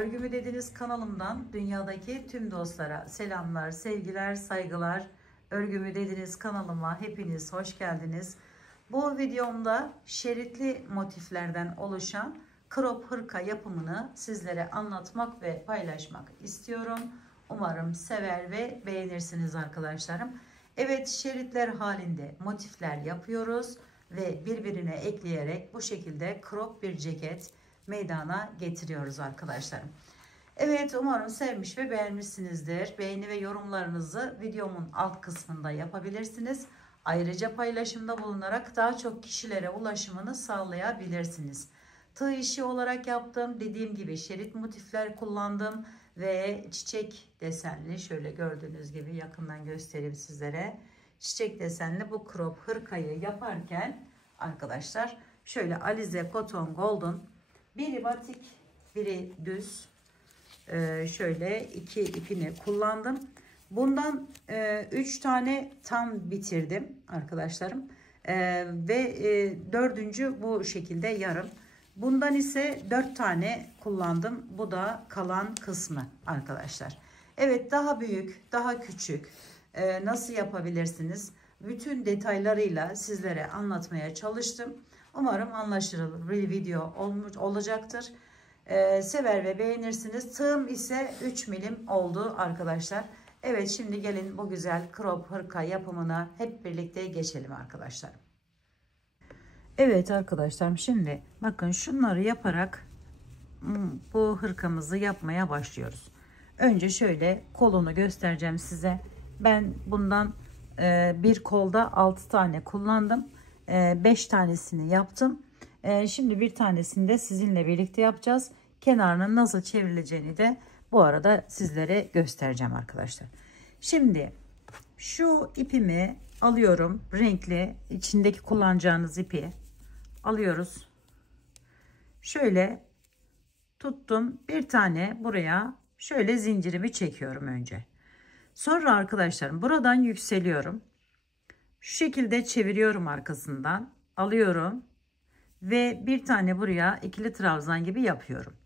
Örgümü Dediniz kanalımdan dünyadaki tüm dostlara selamlar, sevgiler, saygılar. Örgümü Dediniz kanalıma hepiniz hoş geldiniz. Bu videomda şeritli motiflerden oluşan crop hırka yapımını sizlere anlatmak ve paylaşmak istiyorum. Umarım sever ve beğenirsiniz arkadaşlarım. Evet, şeritler halinde motifler yapıyoruz ve birbirine ekleyerek bu şekilde crop bir ceket meydana getiriyoruz arkadaşlarım. Evet, umarım sevmiş ve beğenmişsinizdir. Beğeni ve yorumlarınızı videomun alt kısmında yapabilirsiniz. Ayrıca paylaşımda bulunarak daha çok kişilere ulaşımını sağlayabilirsiniz. Tığ işi olarak yaptım. Dediğim gibi şerit motifler kullandım ve çiçek desenli, şöyle gördüğünüz gibi yakından göstereyim sizlere. Çiçek desenli bu crop hırkayı yaparken arkadaşlar şöyle Alize Cotton Golden, biri batik biri düz, şöyle iki ipini kullandım. Bundan 3 tane tam bitirdim arkadaşlarım, ve dördüncü bu şekilde yarım. Bundan ise 4 tane kullandım. Bu da kalan kısmı arkadaşlar. Evet, daha büyük, daha küçük nasıl yapabilirsiniz? Bütün detaylarıyla sizlere anlatmaya çalıştım. Umarım anlaşılır bir video olacaktır. Sever ve beğenirsiniz. Tığım ise 3 milim oldu arkadaşlar. Evet, şimdi gelin bu güzel crop hırka yapımına hep birlikte geçelim arkadaşlar. Evet arkadaşlarım, şimdi bakın şunları yaparak bu hırkamızı yapmaya başlıyoruz. Önce şöyle kolunu göstereceğim size. Ben bundan bir kolda 6 tane kullandım. 5 tanesini yaptım. Şimdi bir tanesini de sizinle birlikte yapacağız. Kenarının nasıl çevrileceğini de bu arada sizlere göstereceğim arkadaşlar. Şimdi şu ipimi alıyorum. Renkli, içindeki kullanacağınız ipi alıyoruz. Şöyle tuttum. Bir tane buraya şöyle zincirimi çekiyorum önce. Sonra arkadaşlarım buradan yükseliyorum. Şu şekilde çeviriyorum, arkasından alıyorum ve bir tane buraya ikili trabzan gibi yapıyorum.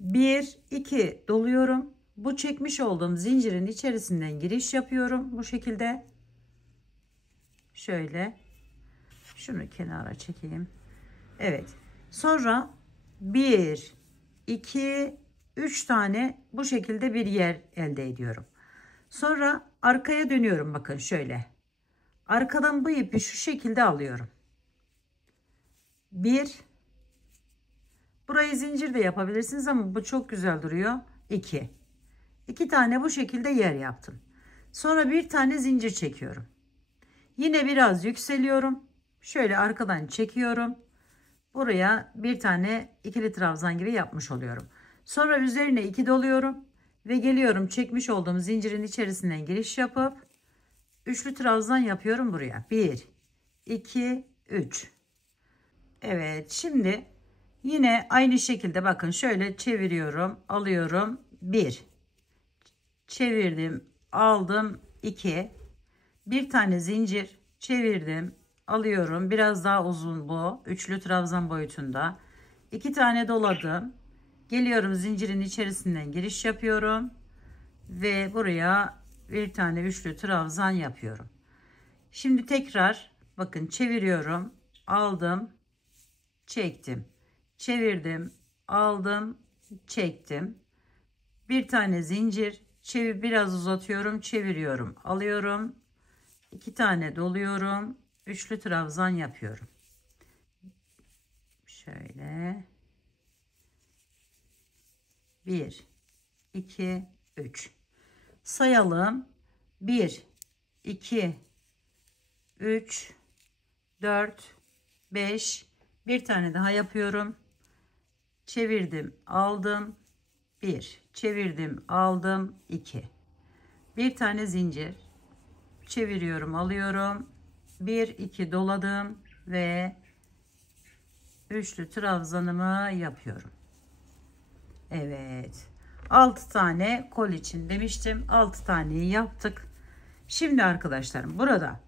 1 2 doluyorum. Bu çekmiş olduğum zincirin içerisinden giriş yapıyorum bu şekilde. Şöyle şunu kenara çekeyim. Evet. Sonra 1 2 3 tane bu şekilde bir yer elde ediyorum. Sonra arkaya dönüyorum, bakın şöyle. Arkadan bu ipi şu şekilde alıyorum. 1, burayı zincir de yapabilirsiniz ama bu çok güzel duruyor. 2 tane bu şekilde yer yaptım. Sonra bir tane zincir çekiyorum. Yine biraz yükseliyorum. Şöyle arkadan çekiyorum. Buraya bir tane ikili trabzan gibi yapmış oluyorum. Sonra üzerine 2 doluyorum ve geliyorum, çekmiş olduğum zincirin içerisinden giriş yapıp üçlü trabzan yapıyorum buraya. 1 2 3. Evet, şimdi yine aynı şekilde bakın şöyle çeviriyorum, alıyorum. 1 çevirdim, aldım. 2 bir tane zincir çevirdim, alıyorum. Biraz daha uzun bu, üçlü trabzan boyutunda. 2 tane doladım, geliyorum zincirin içerisinden giriş yapıyorum ve buraya bir tane üçlü trabzan yapıyorum. Şimdi tekrar bakın çeviriyorum, aldım, çektim, çevirdim, aldım, çektim. Bir tane zincir, biraz uzatıyorum, çeviriyorum, alıyorum. 2 tane doluyorum, üçlü trabzan yapıyorum. Şöyle 1 2 3 sayalım. 1 2 3 4 5, bir tane daha yapıyorum. Çevirdim, aldım. 1 çevirdim, aldım. 2 bir tane zincir çeviriyorum, alıyorum. 1 2 doladım ve üçlü trabzanımı yapıyorum. Evet, 6 tane kol için demiştim, 6 taneyi yaptık. Şimdi arkadaşlarım burada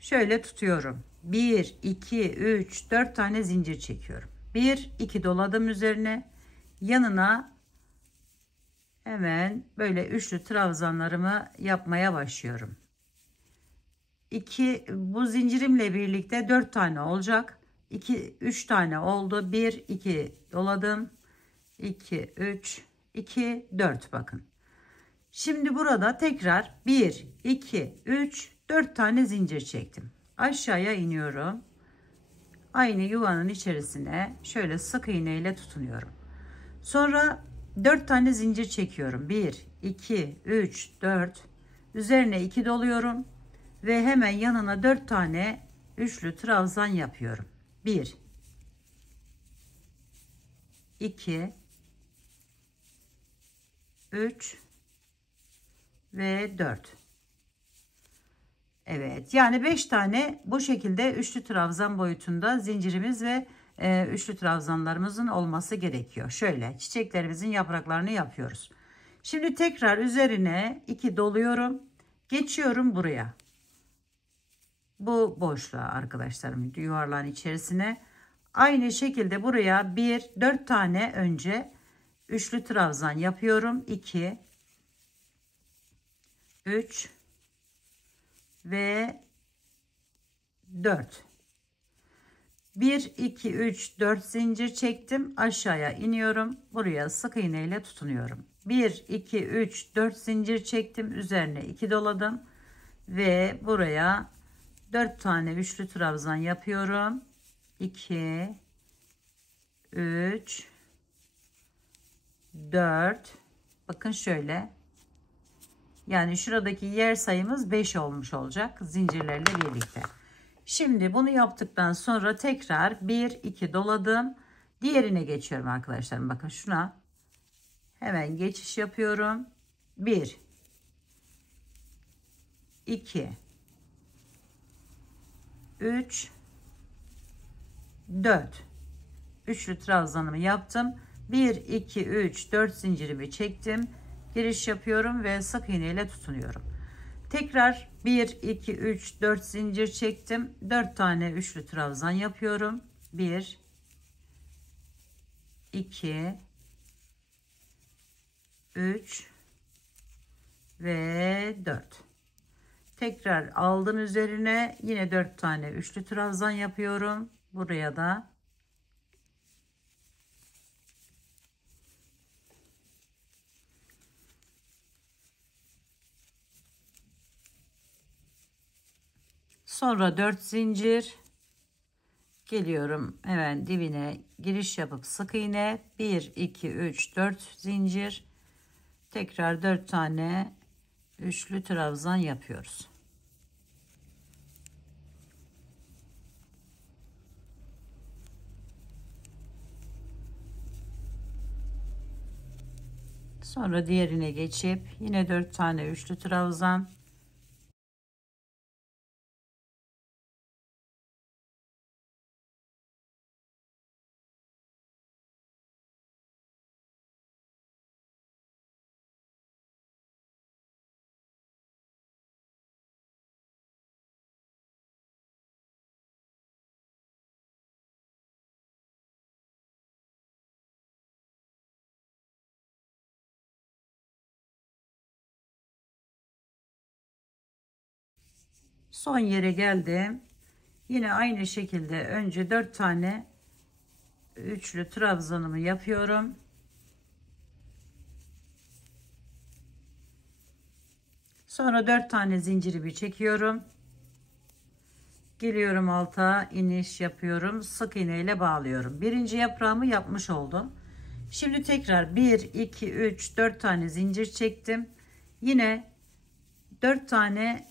şöyle tutuyorum. 1 2 3 4 tane zincir çekiyorum. 1 2 doladım, üzerine yanına Hemen böyle üçlü trabzanlarımı yapmaya başlıyorum. Bu zincirimle birlikte 4 tane olacak. 3 tane oldu. 1 2 doladım. 2 3 2 4 bakın. Şimdi burada tekrar 1 2 3 4 tane zincir çektim. Aşağıya iniyorum. Aynı yuvanın içerisine şöyle sık iğne ile tutunuyorum. Sonra 4 tane zincir çekiyorum. 1 2 3 4, üzerine 2 doluyorum ve hemen yanına 4 tane üçlü trabzan yapıyorum. 1 2 3 ve 4. Evet, yani 5 tane bu şekilde üçlü trabzan boyutunda zincirimiz ve üçlü trabzanlarımızın olması gerekiyor. Şöyle çiçeklerimizin yapraklarını yapıyoruz. Şimdi tekrar üzerine 2 doluyorum. Geçiyorum buraya. Bu boşluğa arkadaşlarım, yuvarlağın içerisine. Aynı şekilde buraya 4 tane önce üçlü trabzan yapıyorum. 2 3 ve 4. 1 2 3 4 zincir çektim, aşağıya iniyorum, buraya sık iğne ile tutunuyorum. 1 2 3 4 zincir çektim, üzerine 2 doladım ve buraya 4 tane üçlü trabzan yapıyorum. 2 3 4, bakın şöyle, yani şuradaki yer sayımız 5 olmuş olacak zincirlerle birlikte. Şimdi bunu yaptıktan sonra tekrar 1 2 doladım, diğerine geçiyorum arkadaşlarım. Bakın şuna hemen geçiş yapıyorum. 1 2 3 4 üçlü trabzanımı yaptım. 1 2 3 4 zincirimi çektim, giriş yapıyorum ve sık iğne ile tutunuyorum. Tekrar 1 2 3 4 zincir çektim, 4 tane üçlü trabzan yapıyorum. 1 2 3 ve 4. Tekrar aldım, üzerine yine 4 tane üçlü trabzan yapıyorum. Buraya da sonra 4 zincir geliyorum, hemen dibine giriş yapıp sık iğne, 1 2 3 4 zincir, tekrar 4 tane üçlü trabzan yapıyoruz. Sonra diğerine geçip yine 4 tane üçlü trabzan. Son yere geldim. Yine aynı şekilde önce 4 tane üçlü trabzanımı yapıyorum. Sonra 4 tane zincirimi çekiyorum. Geliyorum, alta iniş yapıyorum. Sık iğne ile bağlıyorum. Birinci yaprağımı yapmış oldum. Şimdi tekrar 1 2 3 4 tane zincir çektim. Yine 4 tane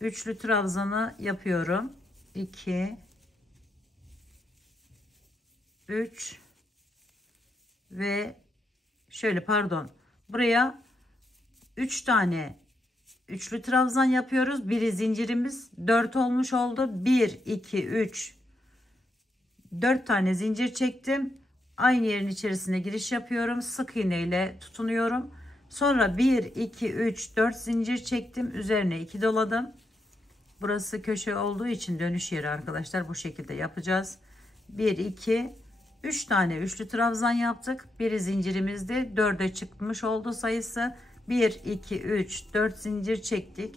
üçlü trabzanı yapıyorum. 2 3 ve şöyle, pardon, buraya 3 tane üçlü trabzan yapıyoruz. Biri zincirimiz 4 olmuş oldu. 1 2 3 4 tane zincir çektim. Aynı yerin içerisine giriş yapıyorum. Sık iğne ile tutunuyorum. Sonra 1 2 3 4 zincir çektim. Üzerine 2 doladım. Burası köşe olduğu için dönüş yeri arkadaşlar, bu şekilde yapacağız. 1 2 3 tane üçlü trabzan yaptık. Biri zincirimizde 4'e çıkmış oldu sayısı. 1 2 3 4 zincir çektik.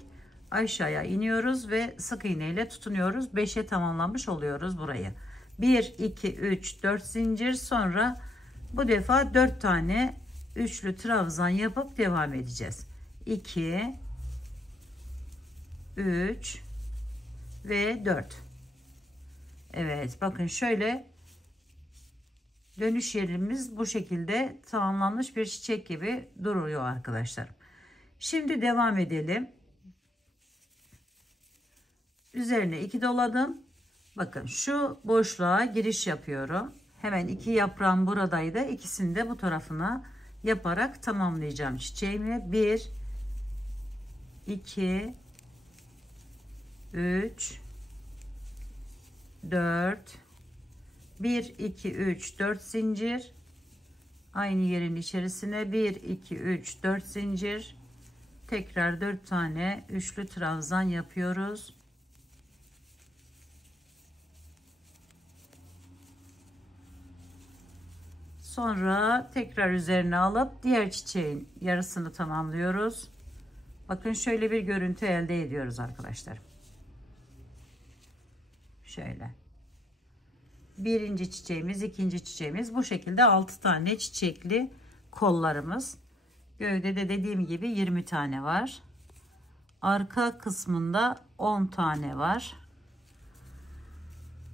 Aşağıya iniyoruz ve sık iğne ile tutunuyoruz. 5'e tamamlamış oluyoruz burayı. 1 2 3 4 zincir, sonra bu defa 4 tane üçlü trabzan yapıp devam edeceğiz. 2 3 ve 4. Evet, bakın şöyle dönüş yerimiz bu şekilde tamamlanmış bir çiçek gibi duruyor arkadaşlar. Şimdi devam edelim. Üzerine 2 doladım. Bakın şu boşluğa giriş yapıyorum. Hemen 2 yaprağım buradaydı. İkisini de bu tarafına yaparak tamamlayacağım çiçeğimi. 1 2 3 4 1 2 3 4 zincir, aynı yerin içerisine 1 2 3 4 zincir, tekrar 4 tane üçlü trabzan yapıyoruz. Sonra tekrar üzerine alıp diğer çiçeğin yarısını tamamlıyoruz. Bakın şöyle bir görüntü elde ediyoruz arkadaşlar. Şöyle. Birinci çiçeğimiz, ikinci çiçeğimiz, bu şekilde 6 tane çiçekli kollarımız. Gövdede dediğim gibi 20 tane var. Arka kısmında 10 tane var.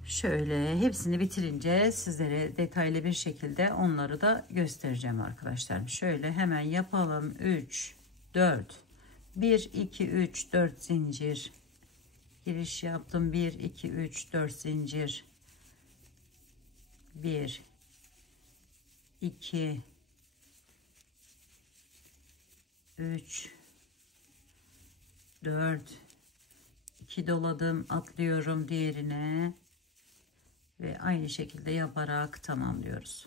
Şöyle hepsini bitirince sizlere detaylı bir şekilde onları da göstereceğim arkadaşlar. Şöyle hemen yapalım. 3 4 1 2 3 4 zincir giriş yaptım. 1 2 3 4 zincir, 1 2 3 4 2 doladım, atlıyorum diğerine ve aynı şekilde yaparak tamamlıyoruz.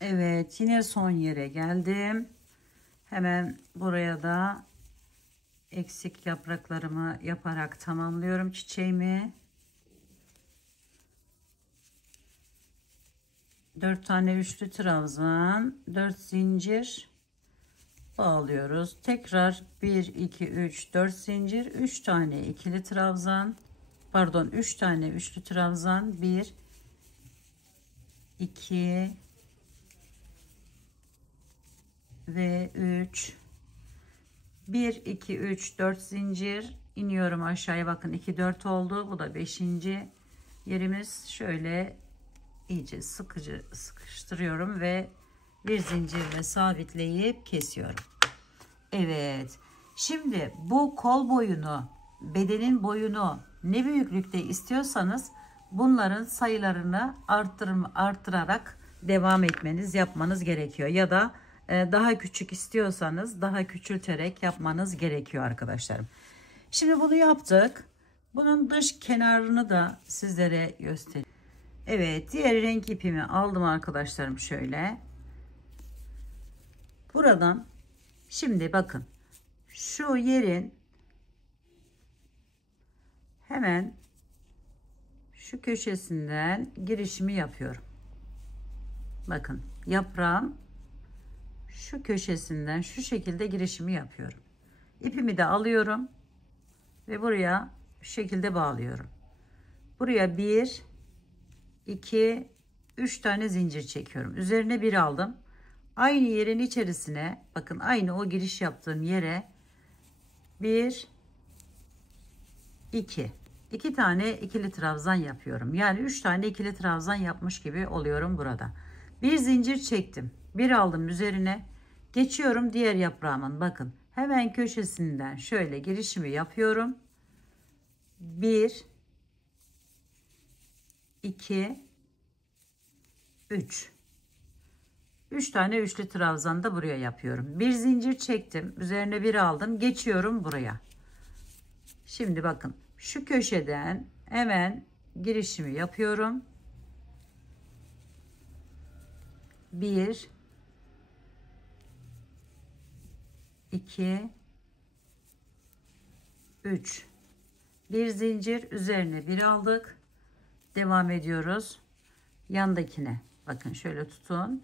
Evet, yine son yere geldim. Hemen buraya da eksik yapraklarımı yaparak tamamlıyorum çiçeğimi. 4 tane üçlü trabzan, 4 zincir bağlıyoruz. Tekrar 1 2 3 4 zincir, 3 tane ikili trabzan, pardon 3 tane üçlü trabzan, 1 2 ve 3, 1 2 3 4 zincir iniyorum aşağıya. Bakın 2 4 oldu. Bu da 5. yerimiz. Şöyle iyice sıkıştırıyorum ve bir zincirle sabitleyip kesiyorum. Evet. Şimdi bu kol boyunu, bedenin boyunu ne büyüklükte istiyorsanız bunların sayılarını arttırarak devam etmeniz, yapmanız gerekiyor. Ya da daha küçük istiyorsanız daha küçülterek yapmanız gerekiyor arkadaşlarım. Şimdi bunu yaptık. Bunun dış kenarını da sizlere göstereyim. Evet, diğer renk ipimi aldım arkadaşlarım şöyle. Buradan şimdi bakın şu yerin hemen şu köşesinden girişimi yapıyorum. Bakın yaprağım şu köşesinden şu şekilde girişimi yapıyorum. İpimi de alıyorum ve buraya şu şekilde bağlıyorum. Buraya 1 2 3 tane zincir çekiyorum. Üzerine bir aldım. Aynı yerin içerisine, bakın aynı o giriş yaptığım yere 1 2 2 tane ikili trabzan yapıyorum. Yani 3 tane ikili trabzan yapmış gibi oluyorum burada. Bir zincir çektim. Bir aldım üzerine. Geçiyorum diğer yaprağımın. Bakın hemen köşesinden şöyle girişimi yapıyorum. 1 2 3 3 tane üçlü trabzan da buraya yapıyorum. Bir zincir çektim. Üzerine bir aldım. Geçiyorum buraya. Şimdi bakın şu köşeden hemen girişimi yapıyorum. 1 2 3 bir zincir, üzerine bir aldık. Devam ediyoruz. Yandakine bakın şöyle tutun.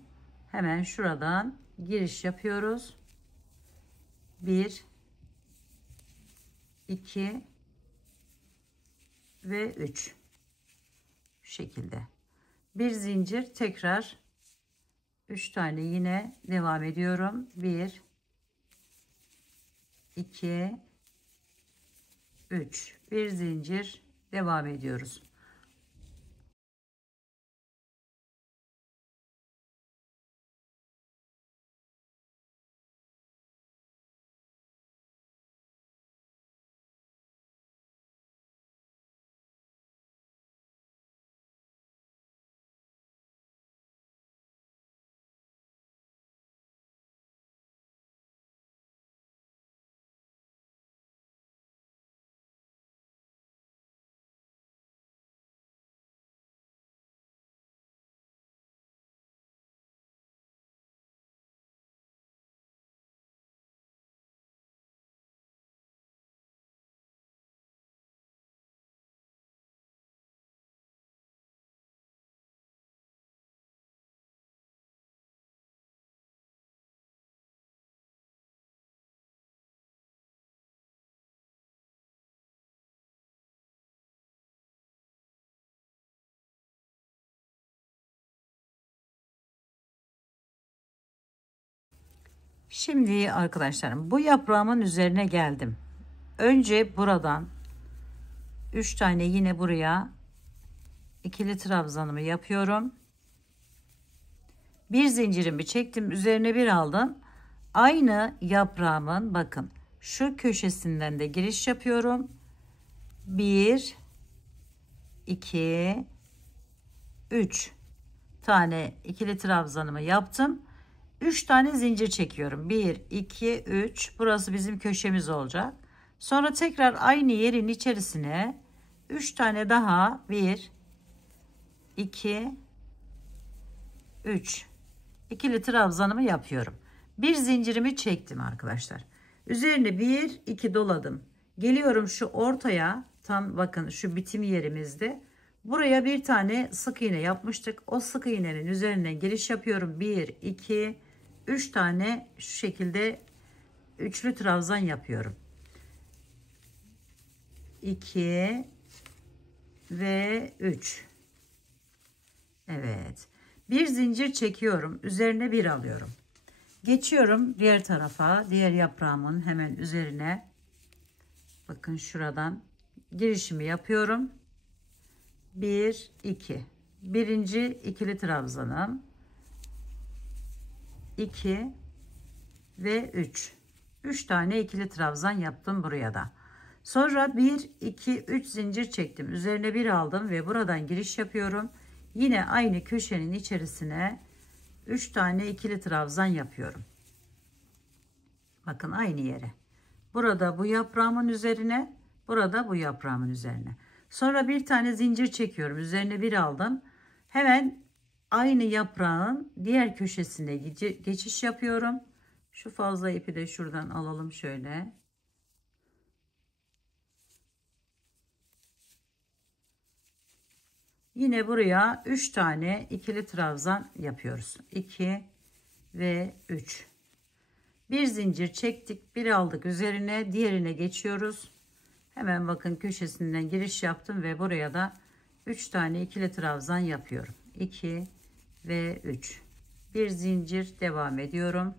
Hemen şuradan giriş yapıyoruz. 1 2 ve 3 şu şekilde. Bir zincir, tekrar 3 tane yine devam ediyorum. 1 2 3 bir zincir, devam ediyoruz. Şimdi arkadaşlarım bu yaprağımın üzerine geldim. Önce buradan 3 tane yine buraya ikili trabzanımı yapıyorum. Bir zincirimi çektim, üzerine bir aldım. Aynı yaprağımın bakın şu köşesinden de giriş yapıyorum. 1 2 3 tane ikili trabzanımı yaptım. 3 tane zincir çekiyorum. 1 2 3, burası bizim köşemiz olacak. Sonra tekrar aynı yerin içerisine 3 tane daha, 1 2 3 ikili trabzanımı yapıyorum. Bir zincirimi çektim arkadaşlar. Üzerine 1 2 doladım. Geliyorum şu ortaya, tam bakın şu bitim yerimizde. Buraya bir tane sık iğne yapmıştık. O sık iğnenin üzerine giriş yapıyorum. 1 2 3 tane şu şekilde üçlü trabzan yapıyorum. 2 ve 3. Evet. Bir zincir çekiyorum. Üzerine bir alıyorum. Geçiyorum diğer tarafa. Diğer yaprağımın hemen üzerine. Bakın şuradan girişimi yapıyorum. 1 2. Birinci ikili trabzanım. 2 ve 3. 3 tane ikili trabzan yaptım buraya da. Sonra 1 2 3 zincir çektim. Üzerine bir aldım ve buradan giriş yapıyorum. Yine aynı köşenin içerisine 3 tane ikili trabzan yapıyorum. Bakın aynı yere. Burada bu yaprağımın üzerine, burada bu yaprağımın üzerine. Sonra bir tane zincir çekiyorum. Üzerine bir aldım. Hemen aynı yaprağın diğer köşesine geçiş yapıyorum. Şu fazla ipi de şuradan alalım şöyle. Yine buraya 3 tane ikili trabzan yapıyoruz. 2 ve 3. Bir zincir çektik, bir aldık üzerine, diğerine geçiyoruz. Hemen bakın köşesinden giriş yaptım ve buraya da 3 tane ikili trabzan yapıyorum. 2 ve 3. Bir zincir, devam ediyorum.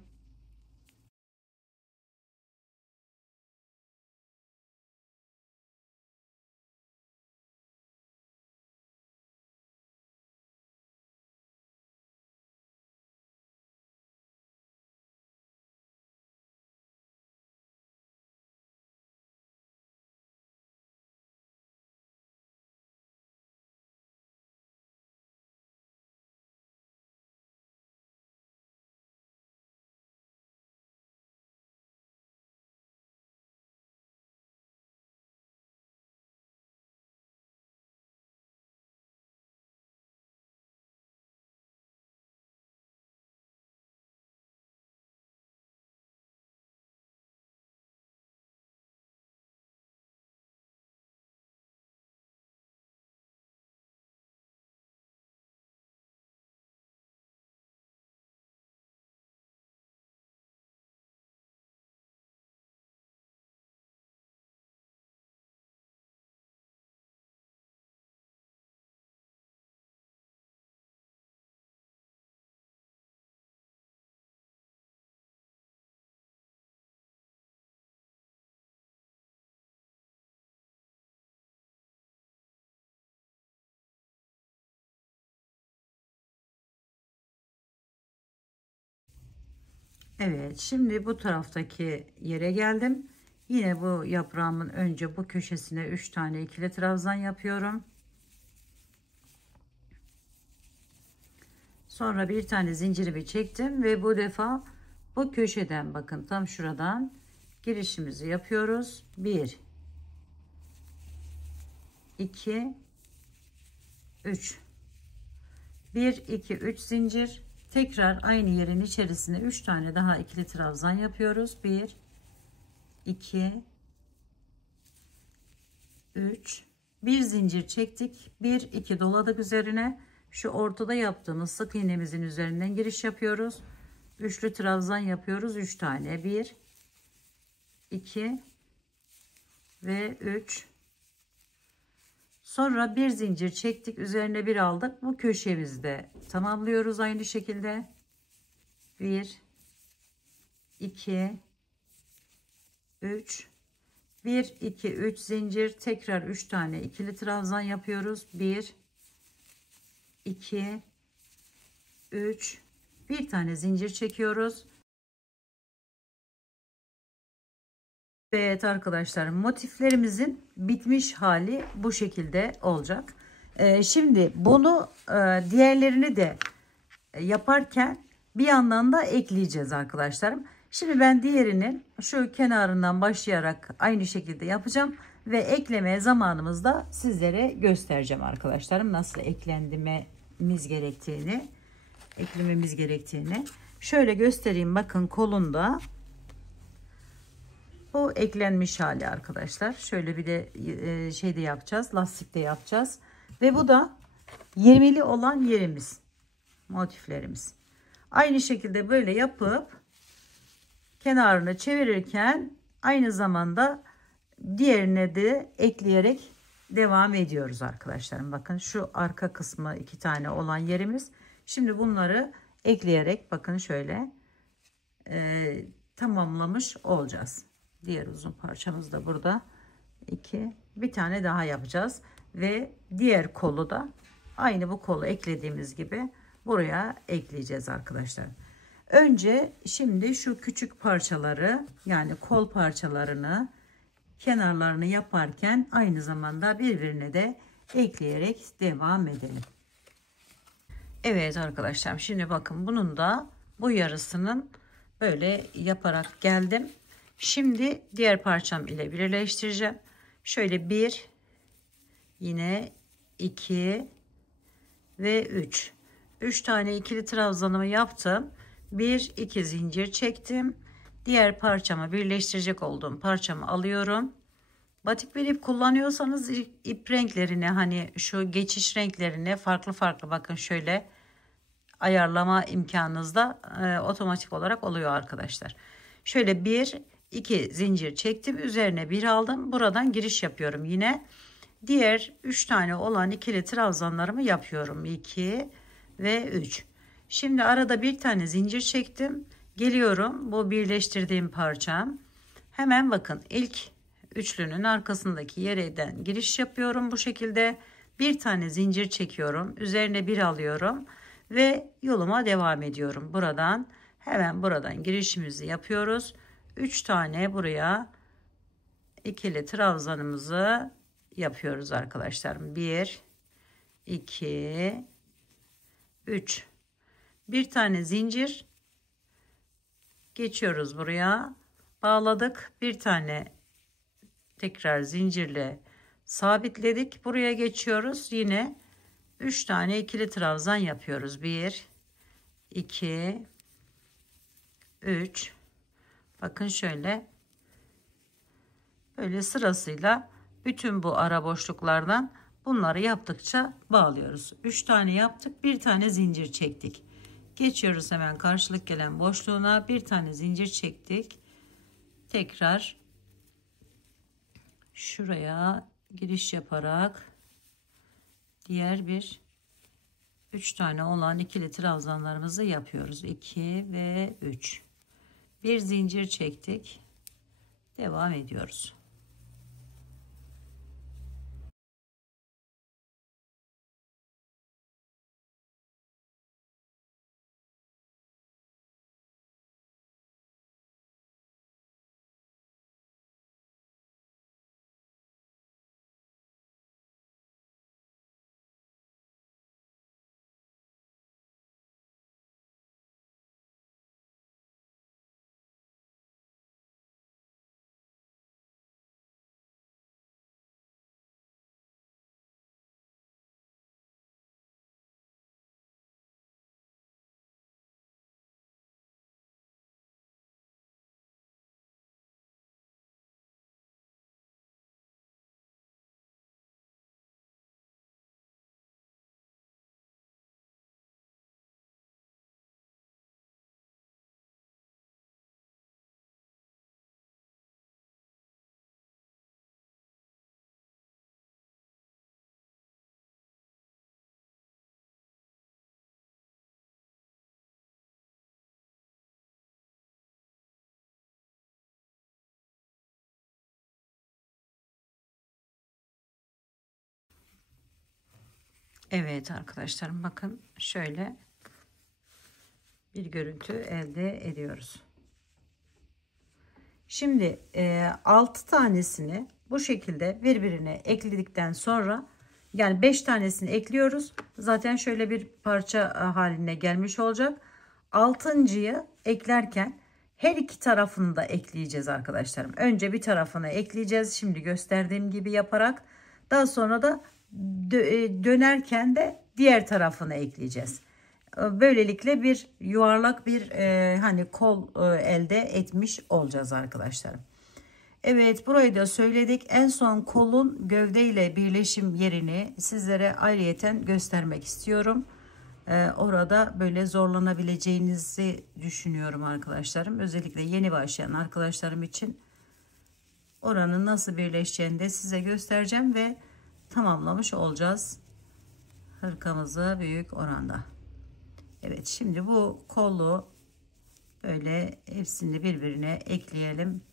Evet, şimdi bu taraftaki yere geldim. Yine bu yaprağımın önce bu köşesine 3 tane ikili trabzan yapıyorum. Sonra bir tane zincirimi çektim ve bu defa bu köşeden, bakın tam şuradan girişimizi yapıyoruz. 1 2 3 1 2 3 zincir, tekrar aynı yerin içerisine 3 tane daha ikili trabzan yapıyoruz. 1 2 3 bir zincir çektik, 1 2 doladık üzerine. Şu ortada yaptığımız sık iğnemizin üzerinden giriş yapıyoruz. Üçlü trabzan yapıyoruz, 3 tane. 1 2 ve 3. Sonra bir zincir çektik, üzerine bir aldık. Bu köşemizde tamamlıyoruz aynı şekilde. 1 2 3 1 2 3 zincir, tekrar 3 tane ikili trabzan yapıyoruz. 1 2 3 bir tane zincir çekiyoruz. Evet arkadaşlar, motiflerimizin bitmiş hali bu şekilde olacak. Şimdi bunu diğerlerini de yaparken bir yandan da ekleyeceğiz arkadaşlarım. Şimdi ben diğerinin şu kenarından başlayarak aynı şekilde yapacağım ve ekleme zamanımızda sizlere göstereceğim arkadaşlarım, nasıl eklememiz gerektiğini. Şöyle göstereyim, bakın kolunda bu eklenmiş hali arkadaşlar. Şöyle bir de şey de yapacağız, lastik de yapacağız ve bu da 20'li olan yerimiz, motiflerimiz. Aynı şekilde böyle yapıp kenarını çevirirken aynı zamanda diğerine de ekleyerek devam ediyoruz arkadaşlarım. Bakın şu arka kısmı 2 tane olan yerimiz. Şimdi bunları ekleyerek bakın şöyle tamamlamış olacağız. Diğer uzun parçamız da burada. Bir tane daha yapacağız ve diğer kolu da aynı bu kolu eklediğimiz gibi buraya ekleyeceğiz arkadaşlar. Önce şimdi şu küçük parçaları, yani kol parçalarını, kenarlarını yaparken aynı zamanda birbirine de ekleyerek devam edelim. Evet arkadaşlar, şimdi bakın bunun da bu yarısının böyle yaparak geldim. Şimdi diğer parçam ile birleştireceğim. Şöyle 1, yine 2 ve 3. 3 tane ikili trabzanımı yaptım. 1 2 zincir çektim. Diğer parçamı, birleştirecek olduğum parçamı alıyorum. Batik bir ip kullanıyorsanız ip renklerini, hani şu geçiş renklerini farklı bakın şöyle ayarlama imkanınız da otomatik olarak oluyor arkadaşlar. Şöyle 1 2 zincir çektim, üzerine bir aldım, buradan giriş yapıyorum. Yine diğer 3 tane olan ikili trabzanlarımı yapıyorum. 2 ve 3. Şimdi arada bir tane zincir çektim, geliyorum bu birleştirdiğim parçam. Hemen bakın ilk üçlünün arkasındaki yerden giriş yapıyorum bu şekilde. Bir tane zincir çekiyorum, üzerine bir alıyorum ve yoluma devam ediyorum. Buradan hemen buradan girişimizi yapıyoruz. 3 tane buraya ikili trabzanımızı yapıyoruz arkadaşlar. 1 2 3. Bir tane zincir geçiyoruz buraya, bağladık, bir tane tekrar zincirle sabitledik, buraya geçiyoruz. Yine 3 tane ikili trabzan yapıyoruz. 1 2 3. bakın şöyle böyle sırasıyla bütün bu ara boşluklardan bunları yaptıkça bağlıyoruz. 3 tane yaptık, bir tane zincir çektik, geçiyoruz hemen karşılık gelen boşluğuna, bir tane zincir çektik, tekrar şuraya giriş yaparak diğer 3 tane olan ikili trabzanlarımızı yapıyoruz. 2 ve 3. Bir zincir çektik, devam ediyoruz. Evet arkadaşlarım, bakın şöyle bir görüntü elde ediyoruz. Şimdi 6 tanesini bu şekilde birbirine ekledikten sonra, yani 5 tanesini ekliyoruz. Zaten şöyle bir parça haline gelmiş olacak. Altıncıyı eklerken her iki tarafını da ekleyeceğiz arkadaşlarım. Önce bir tarafını ekleyeceğiz. Şimdi gösterdiğim gibi yaparak, daha sonra da dönerken de diğer tarafını ekleyeceğiz. Böylelikle bir yuvarlak bir hani kol elde etmiş olacağız arkadaşlarım. Evet, burayı da söyledik. En son kolun gövde ile birleşim yerini sizlere ayrıyeten göstermek istiyorum. Orada böyle zorlanabileceğinizi düşünüyorum arkadaşlarım. Özellikle yeni başlayan arkadaşlarım için oranın nasıl birleşeceğini de size göstereceğim ve tamamlamış olacağız hırkamızı büyük oranda. Evet, şimdi bu kolu böyle hepsini birbirine ekleyelim.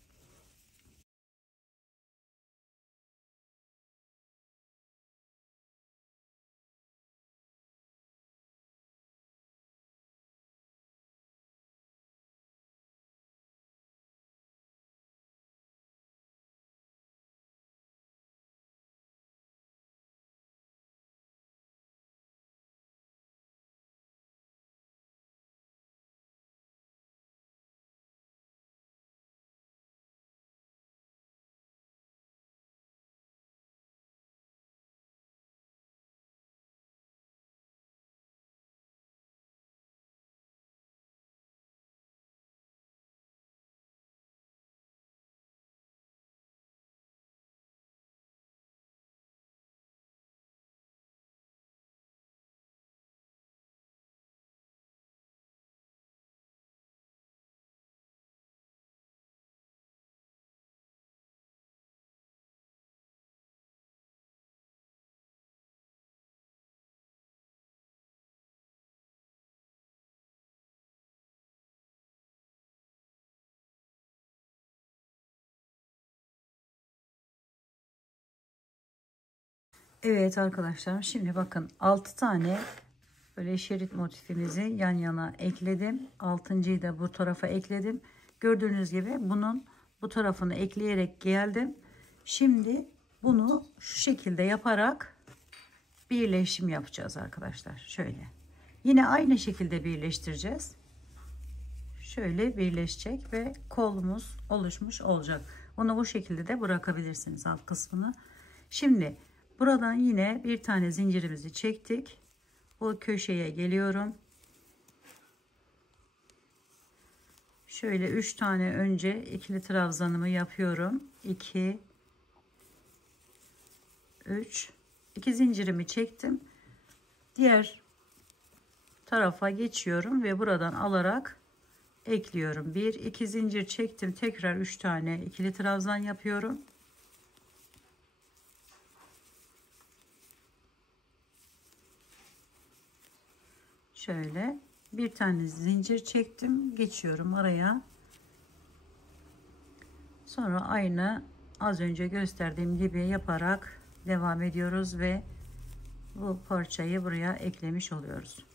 Evet arkadaşlar, şimdi bakın 6 tane böyle şerit motifimizi yan yana ekledim. 6.'yı da bu tarafa ekledim. Gördüğünüz gibi bunun bu tarafını ekleyerek geldim. Şimdi bunu şu şekilde yaparak birleşim yapacağız arkadaşlar. Şöyle. Yine aynı şekilde birleştireceğiz. Şöyle birleşecek ve kolumuz oluşmuş olacak. Onu bu şekilde de bırakabilirsiniz alt kısmını. Şimdi buradan yine bir tane zincirimizi çektik. Bu köşeye geliyorum. Şöyle 3 tane önce ikili trabzanımı yapıyorum. 2 3 2 zincirimi çektim. Diğer tarafa geçiyorum ve buradan alarak ekliyorum. 1 2 zincir çektim. Tekrar 3 tane ikili trabzan yapıyorum. Şöyle bir tane zincir çektim, geçiyorum araya. Sonra aynı az önce gösterdiğim gibi yaparak devam ediyoruz ve bu parçayı buraya eklemiş oluyoruz.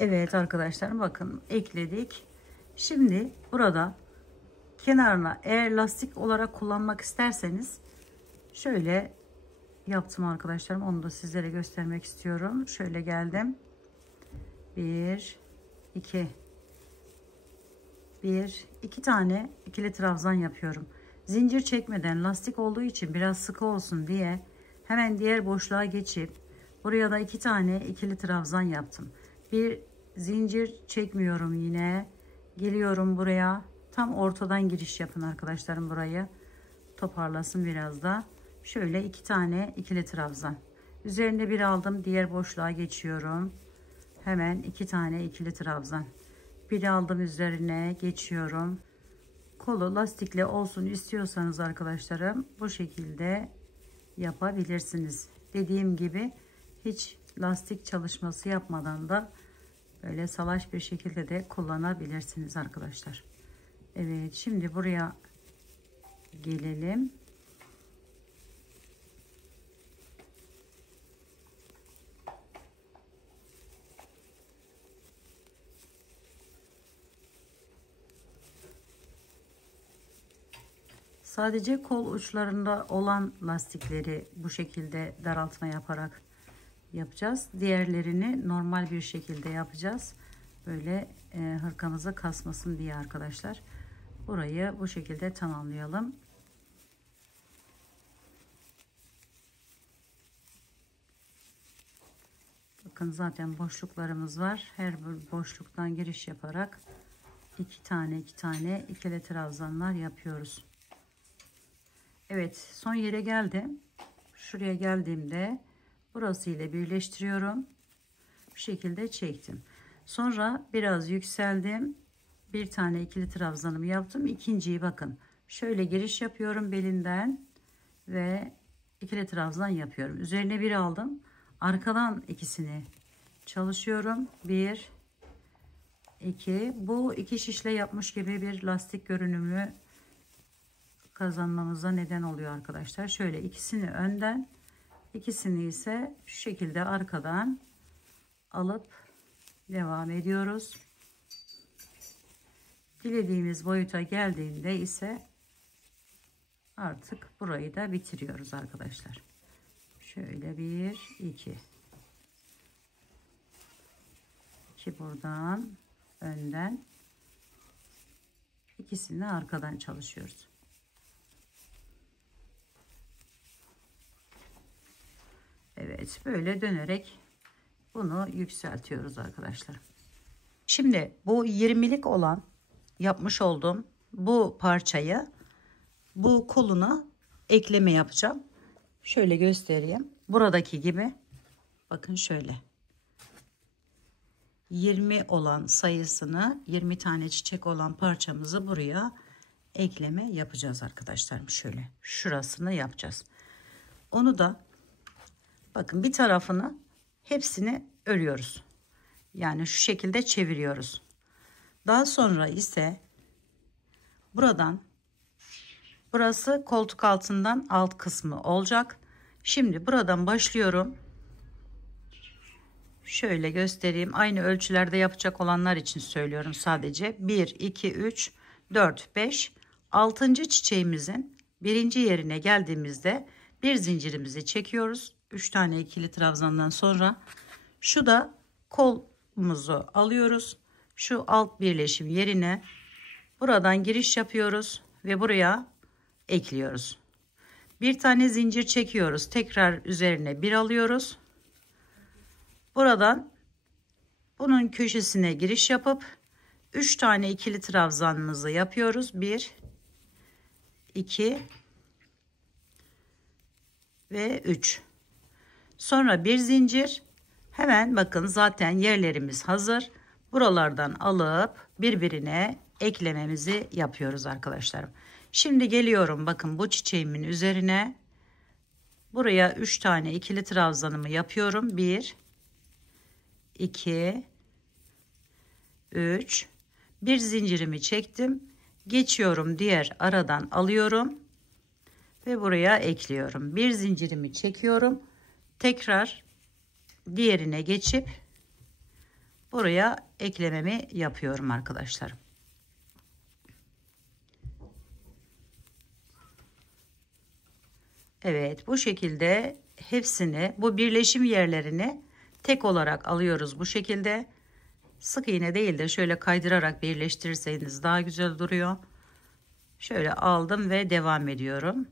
Evet arkadaşlar, bakın ekledik. Şimdi burada kenarına eğer lastik olarak kullanmak isterseniz şöyle yaptım arkadaşlarım. Onu da sizlere göstermek istiyorum. Şöyle geldim. 1 2 tane ikili trabzan yapıyorum. Zincir çekmeden, lastik olduğu için biraz sıkı olsun diye hemen diğer boşluğa geçip buraya da 2 tane ikili trabzan yaptım. Bir zincir çekmiyorum, yine geliyorum buraya. Tam ortadan giriş yapın arkadaşlarım, burayı toparlasın biraz da. Şöyle 2 tane ikili trabzan. Üzerine bir aldım, diğer boşluğa geçiyorum. Hemen 2 tane ikili trabzan. Bir aldım, üzerine geçiyorum. Kolu lastikli olsun istiyorsanız arkadaşlarım bu şekilde yapabilirsiniz. Dediğim gibi hiç lastik çalışması yapmadan da böyle salaş bir şekilde de kullanabilirsiniz arkadaşlar. Evet, şimdi buraya gelelim. Sadece kol uçlarında olan lastikleri bu şekilde daraltma yaparak yapacağız. Diğerlerini normal bir şekilde yapacağız. Böyle hırkamızı kasmasın diye arkadaşlar. Burayı bu şekilde tamamlayalım. Bakın zaten boşluklarımız var. Her bir boşluktan giriş yaparak 2 tane ikili trabzanlar yapıyoruz. Evet, son yere geldim. Şuraya geldiğimde burası ile birleştiriyorum. Bu şekilde çektim. Sonra biraz yükseldim. Bir tane ikili trabzanımı yaptım. İkinciyi bakın. Şöyle giriş yapıyorum belinden ve ikili trabzan yapıyorum. Üzerine bir aldım. Arkadan ikisini çalışıyorum. 1 2. Bu iki şişle yapmış gibi bir lastik görünümü kazanmamıza neden oluyor arkadaşlar. Şöyle ikisini önden, ikisini ise şu şekilde arkadan alıp devam ediyoruz. Dilediğimiz boyuta geldiğinde ise artık burayı da bitiriyoruz arkadaşlar. Şöyle 1 2 buradan önden, ikisini arkadan çalışıyoruz. Evet, böyle dönerek bunu yükseltiyoruz arkadaşlar. Şimdi bu 20'lik olan yapmış olduğum bu parçayı bu koluna ekleme yapacağım. Şöyle göstereyim. Buradaki gibi bakın, şöyle 20 olan sayısını, 20 tane çiçek olan parçamızı buraya ekleme yapacağız arkadaşlar. Şöyle şurasını yapacağız. Onu da bakın bir tarafını, hepsini örüyoruz. Yani şu şekilde çeviriyoruz. Daha sonra ise buradan, burası koltuk altından alt kısmı olacak. Şimdi buradan başlıyorum. Şöyle göstereyim. Aynı ölçülerde yapacak olanlar için söylüyorum sadece. 1 2 3 4 5 6. çiçeğimizin birinci yerine geldiğimizde bir zincirimizi çekiyoruz. 3 tane ikili trabzandan sonra şu da kolumuzu alıyoruz. Şu alt birleşim yerine buradan giriş yapıyoruz ve buraya ekliyoruz. Bir tane zincir çekiyoruz. Tekrar üzerine bir alıyoruz. Buradan bunun köşesine giriş yapıp 3 tane ikili trabzanımızı yapıyoruz. 1 2 ve 3. Sonra bir zincir. Hemen bakın zaten yerlerimiz hazır. Buralardan alıp birbirine eklememizi yapıyoruz arkadaşlarım. Şimdi geliyorum, bakın bu çiçeğimin üzerine buraya 3 tane ikili trabzanımı yapıyorum. 1 2 3, bir zincirimi çektim, geçiyorum, diğer aradan alıyorum ve buraya ekliyorum. Bir zincirimi çekiyorum, tekrar diğerine geçip buraya eklememi yapıyorum arkadaşlarım. Evet, bu şekilde hepsini, bu birleşim yerlerini tek olarak alıyoruz bu şekilde. Sık iğne değil de şöyle kaydırarak birleştirirseniz daha güzel duruyor. Şöyle aldım ve devam ediyorum.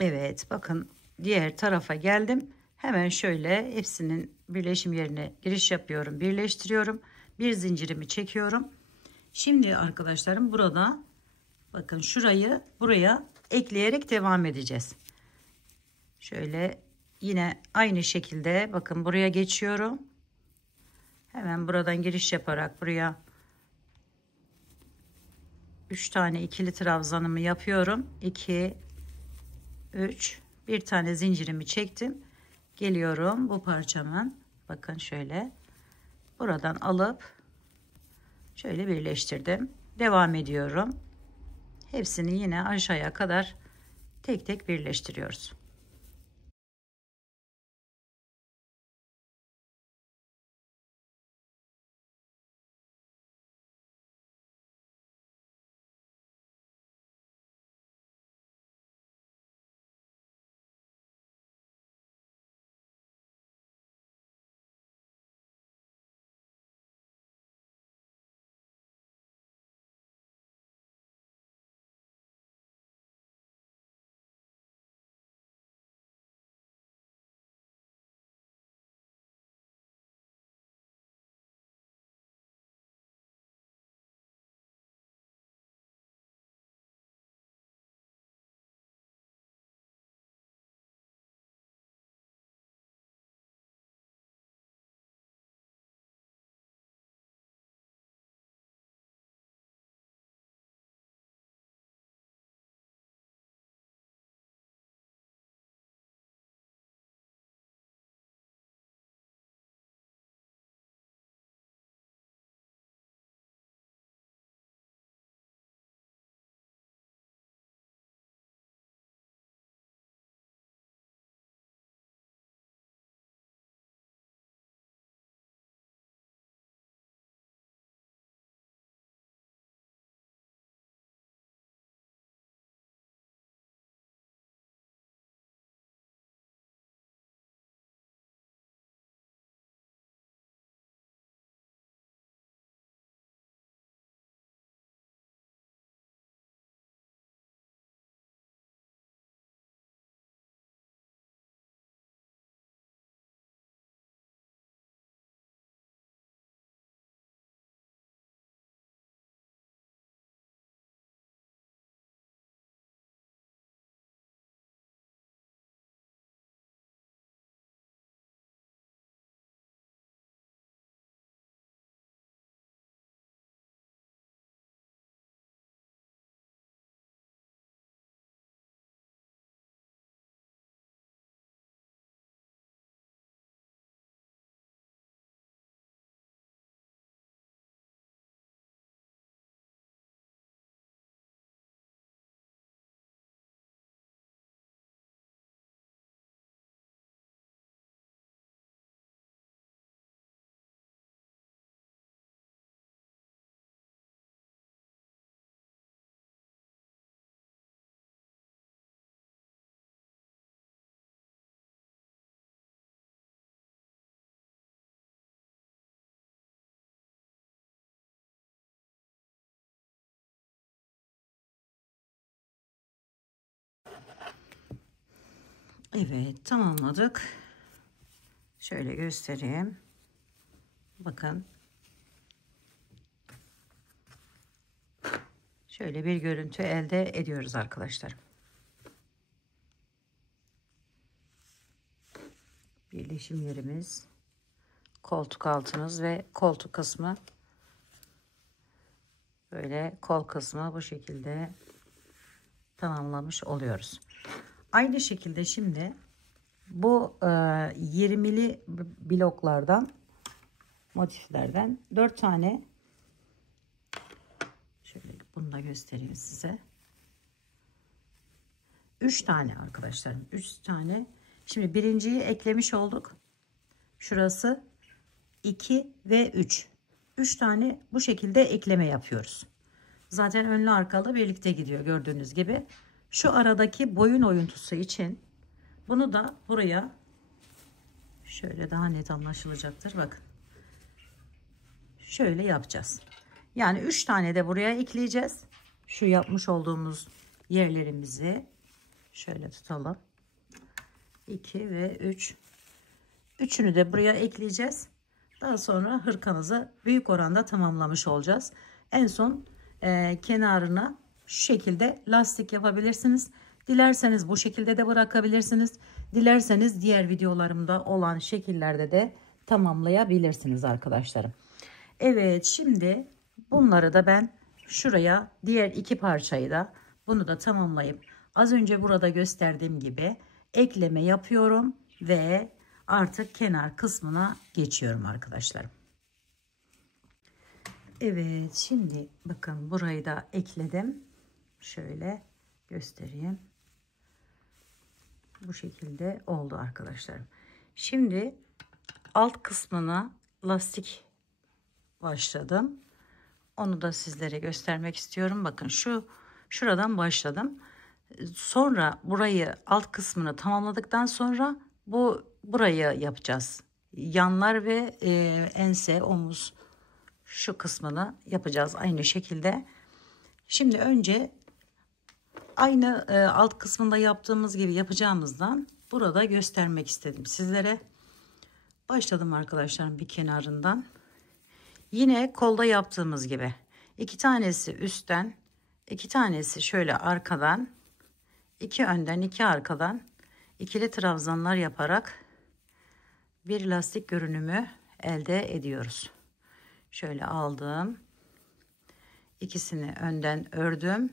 Evet, bakın diğer tarafa geldim. Hemen şöyle hepsinin birleşim yerine giriş yapıyorum, birleştiriyorum. Bir zincirimi çekiyorum. Şimdi arkadaşlarım burada bakın şurayı buraya ekleyerek devam edeceğiz. Şöyle yine aynı şekilde bakın buraya geçiyorum. Hemen buradan giriş yaparak buraya 3 tane ikili trabzanımı yapıyorum. 2 3 bir tane zincirimi çektim. Geliyorum bu parçamın bakın şöyle buradan alıp şöyle birleştirdim. Devam ediyorum. Hepsini yine aşağıya kadar tek tek birleştiriyoruz. Evet, tamamladık. Şöyle göstereyim. Bakın. Şöyle bir görüntü elde ediyoruz arkadaşlar. Birleşim yerimiz, koltuk altımız ve koltuk kısmı, böyle kol kısmı bu şekilde tamamlamış oluyoruz. Aynı şekilde şimdi bu 20'li bloklardan, motiflerden 4 tane, şöyle bunu da göstereyim size. 3 tane arkadaşlarım, 3 tane. Şimdi birinciyi eklemiş olduk. Şurası 2 ve 3. 3 tane bu şekilde ekleme yapıyoruz. Zaten önlü arkalı birlikte gidiyor gördüğünüz gibi. Şu aradaki boyun oyuntusu için bunu da buraya şöyle daha net anlaşılacaktır. Bakın. Şöyle yapacağız. Yani 3 tane de buraya ekleyeceğiz. Şu yapmış olduğumuz yerlerimizi şöyle tutalım. 2 ve 3. Üçünü de buraya ekleyeceğiz. Daha sonra hırkamızı büyük oranda tamamlamış olacağız. En son kenarına şu şekilde lastik yapabilirsiniz. Dilerseniz bu şekilde de bırakabilirsiniz. Dilerseniz diğer videolarımda olan şekillerde de tamamlayabilirsiniz arkadaşlarım. Evet, şimdi bunları da ben şuraya, diğer iki parçayı da bunu da tamamlayıp az önce burada gösterdiğim gibi ekleme yapıyorum ve artık kenar kısmına geçiyorum arkadaşlarım. Evet, şimdi bakın burayı da ekledim. Şöyle göstereyim. Bu şekilde oldu arkadaşlarım. Şimdi alt kısmına lastik başladım. Onu da sizlere göstermek istiyorum. Bakın şuradan başladım. Sonra burayı, alt kısmını tamamladıktan sonra burayı yapacağız. Yanlar ve ense, omuz, şu kısmını yapacağız aynı şekilde. Şimdi önce aynı alt kısmında yaptığımız gibi yapacağımızdan burada göstermek istedim sizlere. Başladım arkadaşlarım bir kenarından. Yine kolda yaptığımız gibi 2 tanesi üstten, 2 tanesi şöyle arkadan, 2 önden 2 arkadan ikili trabzanlar yaparak bir lastik görünümü elde ediyoruz. Şöyle aldım. İkisini önden ördüm.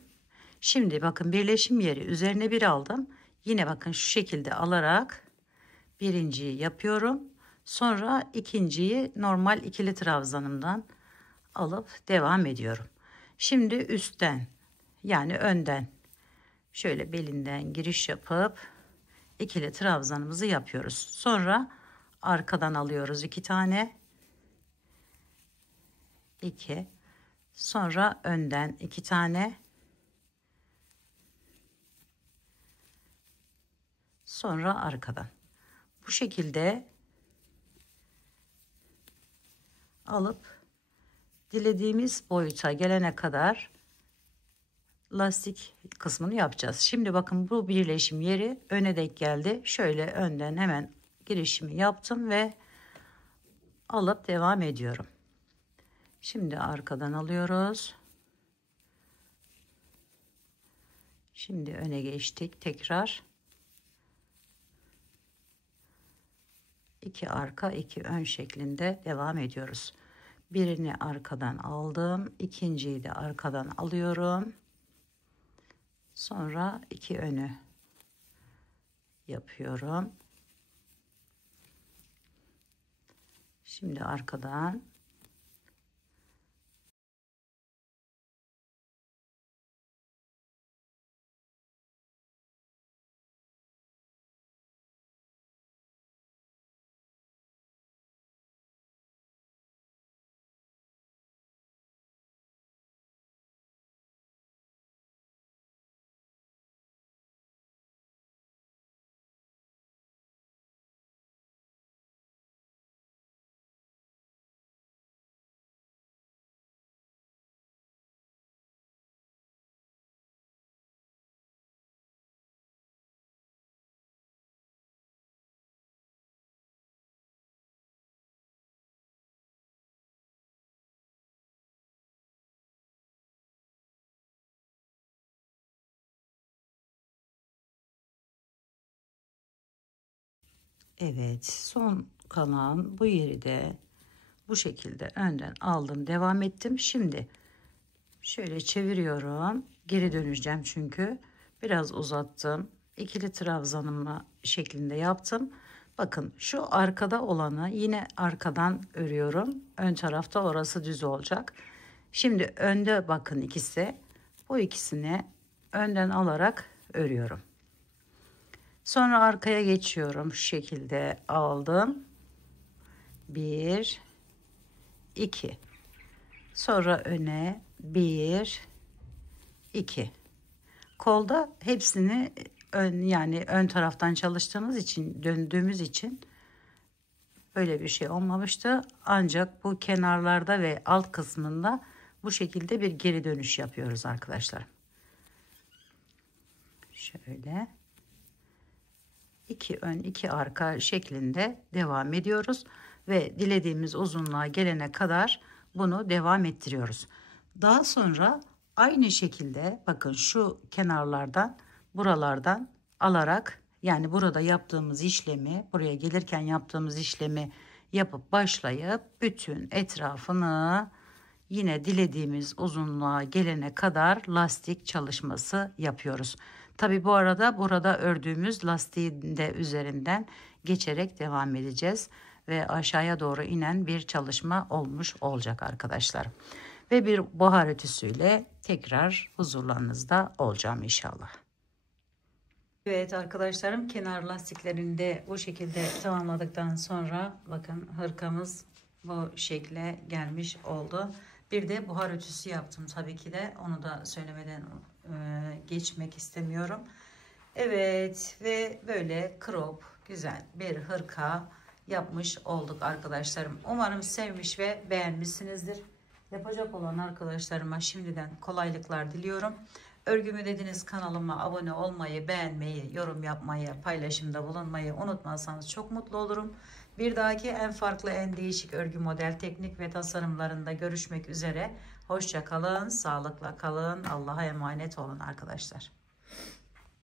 Şimdi bakın birleşim yeri üzerine bir aldım. Yine bakın şu şekilde alarak birinciyi yapıyorum. Sonra ikinciyi normal ikili trabzanımdan alıp devam ediyorum. Şimdi üstten, yani önden şöyle belinden giriş yapıp ikili trabzanımızı yapıyoruz. Sonra arkadan alıyoruz 2 tane. 2. Sonra önden 2 tane. Sonra arkadan. Bu şekilde alıp dilediğimiz boyuta gelene kadar lastik kısmını yapacağız. Şimdi bakın bu birleşim yeri öne denk geldi. Şöyle önden hemen girişimi yaptım ve alıp devam ediyorum. Şimdi arkadan alıyoruz. Şimdi öne geçtik tekrar. 2 arka 2 ön şeklinde devam ediyoruz. Birini arkadan aldım. İkinciyi de arkadan alıyorum. Sonra 2 önü yapıyorum. Şimdi arkadan Evet, son kalan bu yeri de bu şekilde önden aldım, devam ettim. Şimdi şöyle çeviriyorum. Geri döneceğim çünkü biraz uzattım. İkili trabzanımı şeklinde yaptım. Bakın şu arkada olanı yine arkadan örüyorum. Ön tarafta orası düz olacak. Şimdi önde bakın ikisi. Bu ikisini önden alarak örüyorum. Sonra arkaya geçiyorum. Şu şekilde aldım. 1 2. Sonra öne 1 2. Kolda hepsini yani ön taraftan çalıştığımız için, döndüğümüz için böyle bir şey olmamıştı. Ancak bu kenarlarda ve alt kısmında bu şekilde bir geri dönüş yapıyoruz arkadaşlar. Şöyle 2 ön 2 arka şeklinde devam ediyoruz ve dilediğimiz uzunluğa gelene kadar bunu devam ettiriyoruz. Daha sonra aynı şekilde bakın şu kenarlardan, buralardan alarak, yani burada yaptığımız işlemi, buraya gelirken yaptığımız işlemi yapıp başlayıp bütün etrafını yine dilediğimiz uzunluğa gelene kadar lastik çalışması yapıyoruz. Tabi bu arada burada ördüğümüz lastiğin de üzerinden geçerek devam edeceğiz ve aşağıya doğru inen bir çalışma olmuş olacak arkadaşlar. Ve bir buhar ütüsüyle tekrar huzurlarınızda olacağım inşallah. Evet arkadaşlarım, kenar lastiklerini de bu şekilde tamamladıktan sonra bakın hırkamız bu şekle gelmiş oldu. Bir de buhar ütüsü yaptım tabii ki de, onu da söylemeden geçmek istemiyorum. Evet, ve böyle crop güzel bir hırka yapmış olduk arkadaşlarım. Umarım sevmiş ve beğenmişsinizdir. Yapacak olan arkadaşlarıma şimdiden kolaylıklar diliyorum. Örgümü dediniz kanalıma abone olmayı, beğenmeyi, yorum yapmayı, paylaşımda bulunmayı unutmazsanız çok mutlu olurum. Bir dahaki en farklı, en değişik örgü model, teknik ve tasarımlarında görüşmek üzere. Hoşça kalın, sağlıkla kalın, Allah'a emanet olun arkadaşlar.